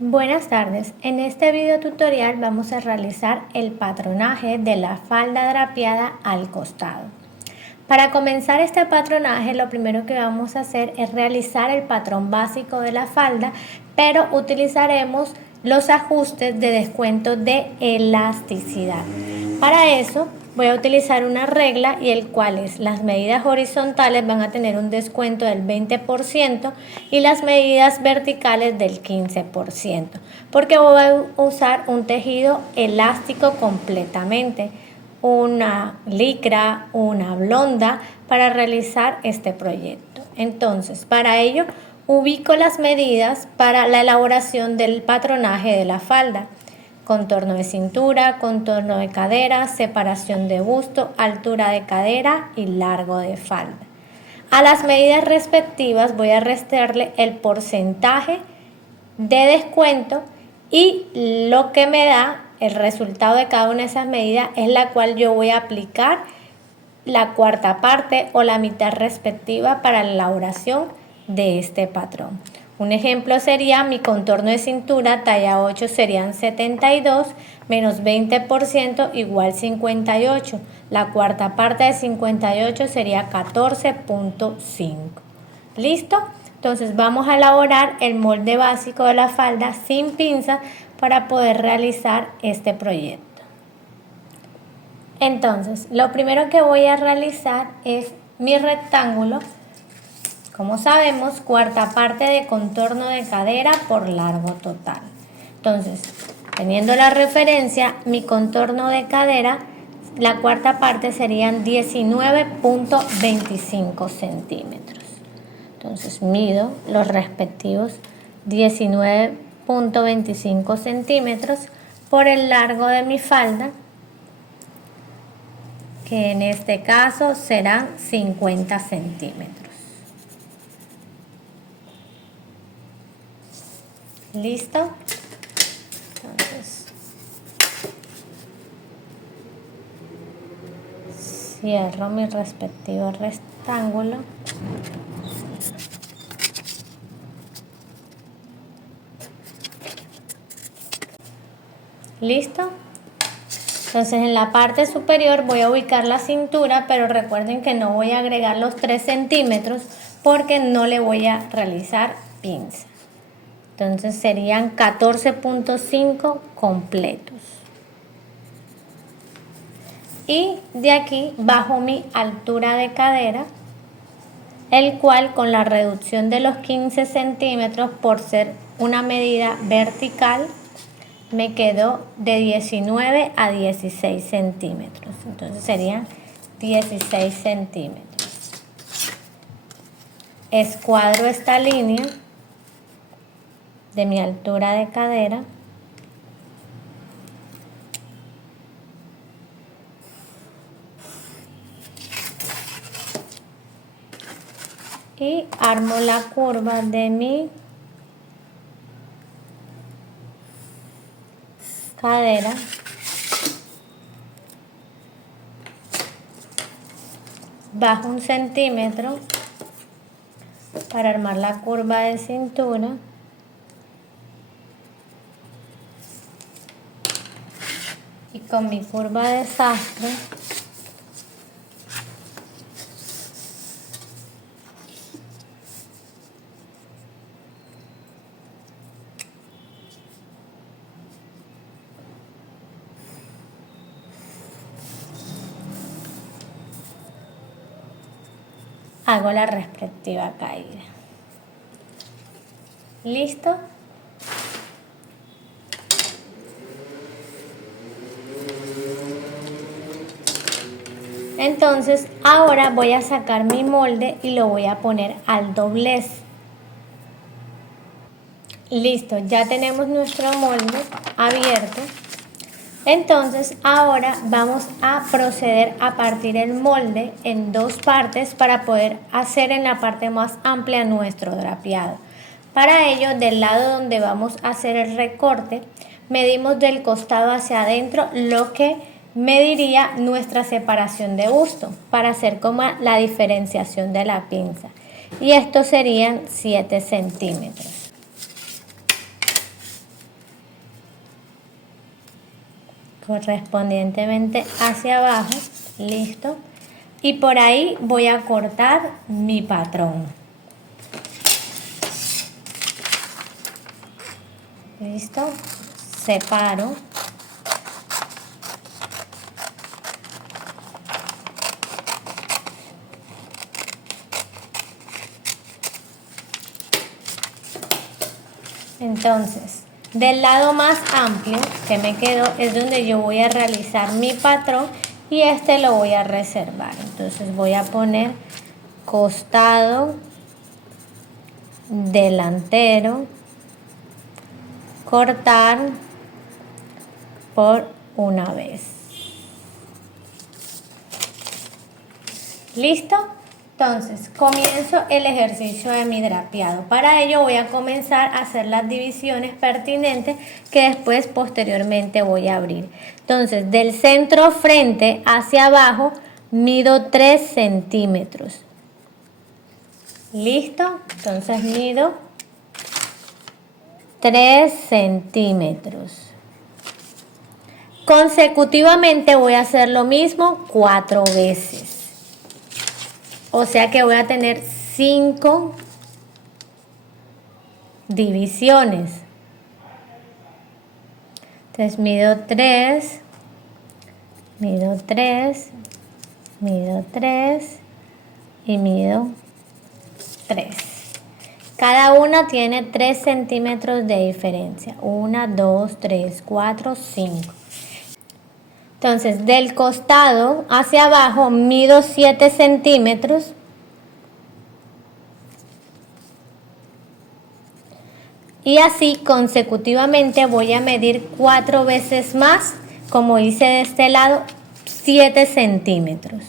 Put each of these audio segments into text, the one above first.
Buenas tardes, en este video tutorial vamos a realizar el patronaje de la falda drapeada al costado. Para comenzar este patronaje lo primero que vamos a hacer es realizar el patrón básico de la falda, pero utilizaremos los ajustes de descuento de elasticidad. Para eso voy a utilizar una regla y el cual es las medidas horizontales van a tener un descuento del 20% y las medidas verticales del 15%, porque voy a usar un tejido elástico completamente, una licra, una blonda para realizar este proyecto. Entonces, para ello ubico las medidas para la elaboración del patronaje de la falda: contorno de cintura, contorno de cadera, separación de busto, altura de cadera y largo de falda. A las medidas respectivas voy a restarle el porcentaje de descuento y lo que me da el resultado de cada una de esas medidas es la cual yo voy a aplicar la cuarta parte o la mitad respectiva para la elaboración de este patrón. Un ejemplo sería mi contorno de cintura talla 8 serían 72 menos 20% igual 58. La cuarta parte de 58 sería 14.5. ¿Listo? Entonces vamos a elaborar el molde básico de la falda sin pinza para poder realizar este proyecto. Entonces, lo primero que voy a realizar es mi rectángulo. Como sabemos, cuarta parte de contorno de cadera por largo total. Entonces, teniendo la referencia, mi contorno de cadera, la cuarta parte serían 19.25 centímetros. Entonces, mido los respectivos 19.25 centímetros por el largo de mi falda, que en este caso serán 50 centímetros. ¿Listo? Entonces, cierro mi respectivo rectángulo. ¿Listo? Entonces en la parte superior voy a ubicar la cintura, pero recuerden que no voy a agregar los 3 centímetros porque no le voy a realizar pinza. Entonces serían 14.5 completos. Y de aquí bajo mi altura de cadera, el cual con la reducción de los 15 centímetros por ser una medida vertical, me quedó de 19 a 16 centímetros. Entonces serían 16 centímetros. Escuadro esta línea de mi altura de cadera y armo la curva de mi cadera bajo 1 centímetro para armar la curva de cintura y con mi curva de sastre hago la respectiva caída. ¿Listo? Entonces ahora voy a sacar mi molde y lo voy a poner al doblez. Listo, ya tenemos nuestro molde abierto. Entonces ahora vamos a proceder a partir el molde en 2 partes para poder hacer en la parte más amplia nuestro drapeado. Para ello, del lado donde vamos a hacer el recorte, medimos del costado hacia adentro lo que mediría nuestra separación de busto para hacer como la diferenciación de la pinza. Y esto serían 7 centímetros. correspondientemente hacia abajo, listo, y por ahí voy a cortar mi patrón. Listo, separo. Entonces, del lado más amplio que me quedó es donde yo voy a realizar mi patrón y este lo voy a reservar. Entonces voy a poner costado delantero, cortar por una vez. ¿Listo? Entonces, comienzo el ejercicio de mi drapeado. Para ello voy a comenzar a hacer las divisiones pertinentes que después posteriormente voy a abrir. Entonces, del centro frente hacia abajo mido 3 centímetros. ¿Listo? Entonces mido 3 centímetros. Consecutivamente voy a hacer lo mismo 4 veces. O sea que voy a tener 5 divisiones. Entonces mido 3, mido 3, mido 3 y mido 3. Cada una tiene 3 centímetros de diferencia. 1, 2, 3, 4, 5. Entonces, del costado hacia abajo mido 7 centímetros. Y así consecutivamente voy a medir 4 veces más, como hice de este lado, 7 centímetros.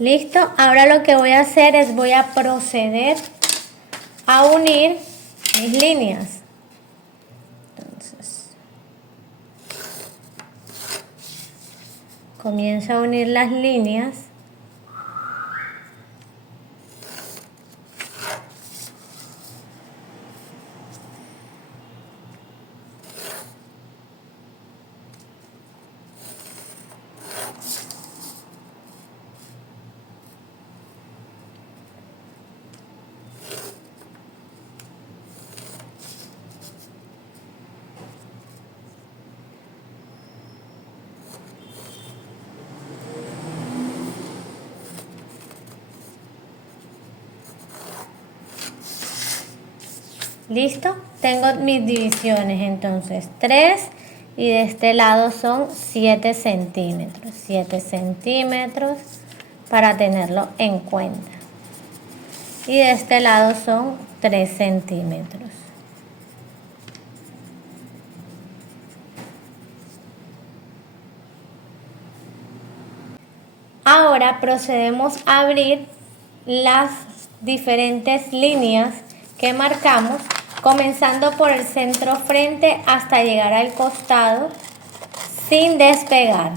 Listo, ahora lo que voy a hacer es voy a proceder a unir mis líneas. Entonces, comienzo a unir las líneas. Listo, tengo mis divisiones entonces 3 y de este lado son 7 centímetros. 7 centímetros para tenerlo en cuenta. Y de este lado son 3 centímetros. Ahora procedemos a abrir las diferentes líneas que marcamos, comenzando por el centro frente hasta llegar al costado sin despegar.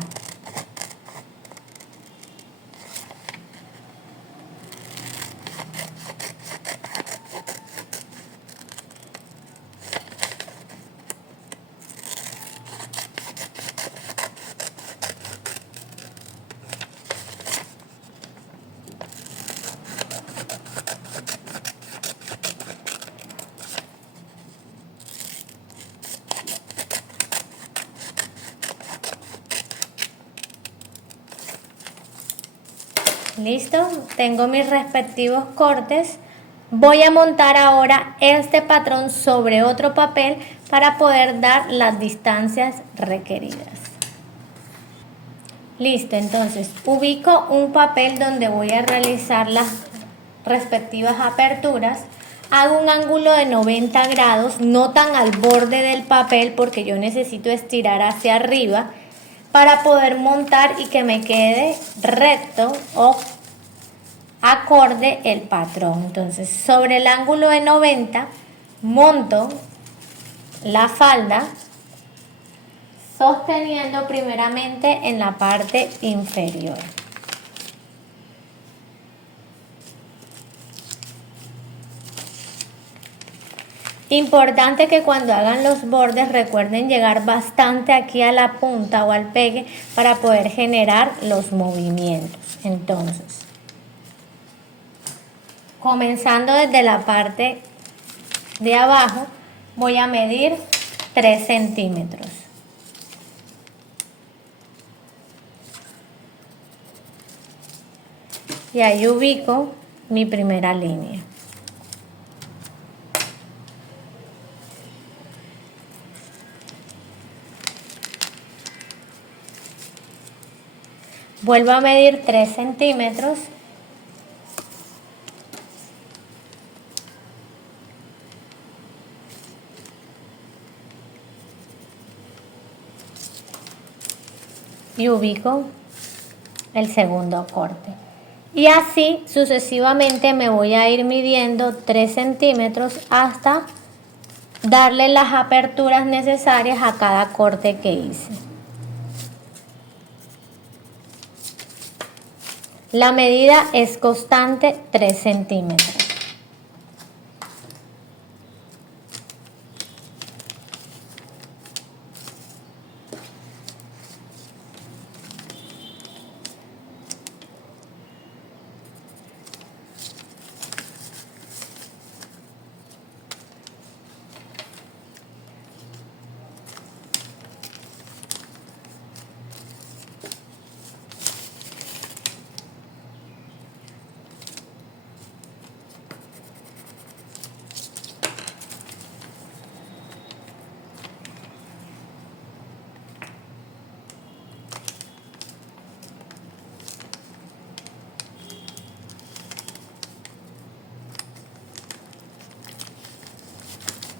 Listo, tengo mis respectivos cortes. Voy a montar ahora este patrón sobre otro papel para poder dar las distancias requeridas. Listo, entonces ubico un papel donde voy a realizar las respectivas aperturas. Hago un ángulo de 90 grados, no tan al borde del papel porque yo necesito estirar hacia arriba para poder montar y que me quede recto o acorde el patrón. Entonces, sobre el ángulo de 90 monto la falda sosteniendo primeramente en la parte inferior. Importante que cuando hagan los bordes recuerden llegar bastante aquí a la punta o al pegue para poder generar los movimientos. Entonces, comenzando desde la parte de abajo, voy a medir 3 centímetros. Y ahí ubico mi primera línea. Vuelvo a medir 3 centímetros. Y ubico el segundo corte. Y así sucesivamente me voy a ir midiendo 3 centímetros hasta darle las aperturas necesarias a cada corte que hice. La medida es constante, 3 centímetros.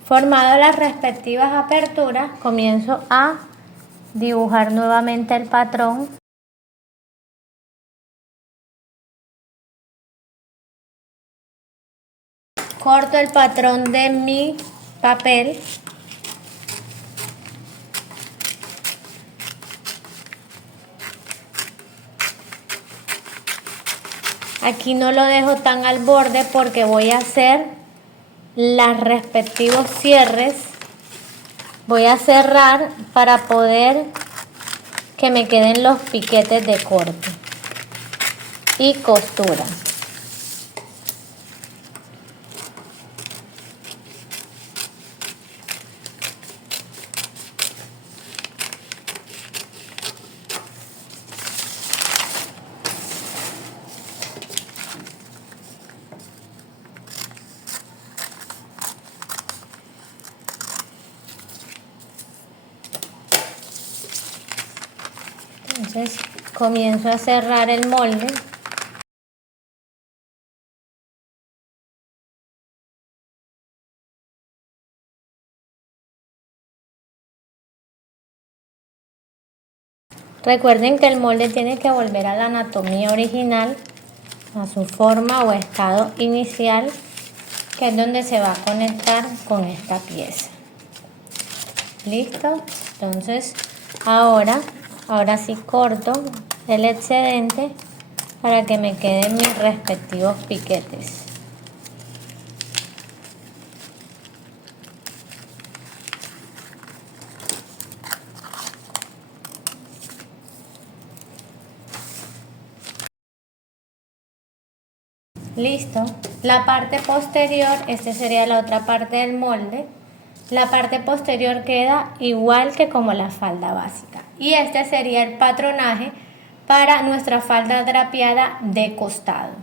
Formado las respectivas aperturas, comienzo a dibujar nuevamente el patrón. Corto el patrón de mi papel. Aquí no lo dejo tan al borde porque voy a hacer los respectivos cierres. Voy a cerrar para poder que me queden los piquetes de corte y costura. Entonces comienzo a cerrar el molde. Recuerden que el molde tiene que volver a la anatomía original, a su forma o estado inicial, que es donde se va a conectar con esta pieza. ¿Listo? Entonces ahora sí corto el excedente para que me queden mis respectivos piquetes. Listo. La parte posterior, esta sería la otra parte del molde. La parte posterior queda igual que como la falda básica. Y este sería el patronaje para nuestra falda drapeada de costado.